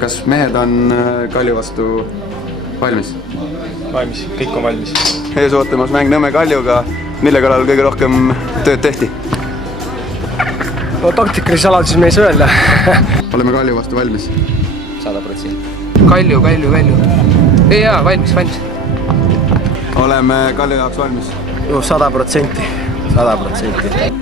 Kas mehed on Kalju vastu valmis? Valmis, kõik on valmis. Ees ootamas mäng Nõmme Kaljuga, mille kallal kõige rohkem tööd tehti? No taktikalisi alad siis me ei saa öelda. Oleme Kalju vastu valmis? 100%. Kalju. Ei jaa, valmis. Oleme Kalju jaoks valmis? 100%. 100%.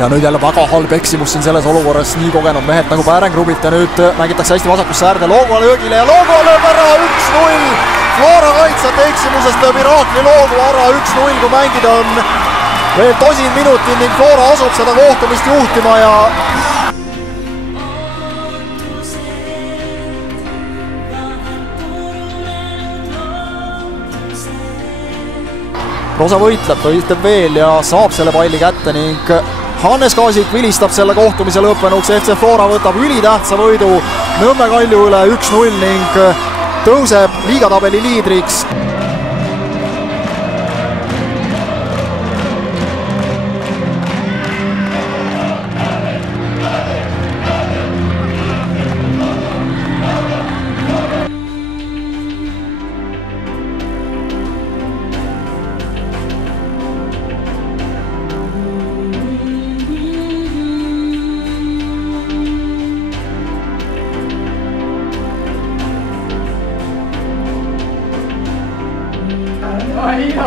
Ja nüüd jälle väga halb eksimus siin selles olukorras, nii kogenud mehed nagu Päärengrubilt ja nüüd mängitakse hästi vasakusse äärde Loogoa löögile ja Loogoa lööb ära 1-0. Flora kaitsjate eksimusest lööb Iraakli Loogoa ära 1-0, kui mängida on veel tosin minutit ning Flora asub seda kohtumist juhtima ja Rosa võitleb veel ja saab selle palli kätte ning Hannes Kaasik vilistab selle kohtumise lõppenuks. FC Flora võtab ülitähtsa võidu Nõmme Kalju üle 1-0 ning tõuseb liigatabeli liidriks.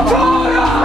Flora!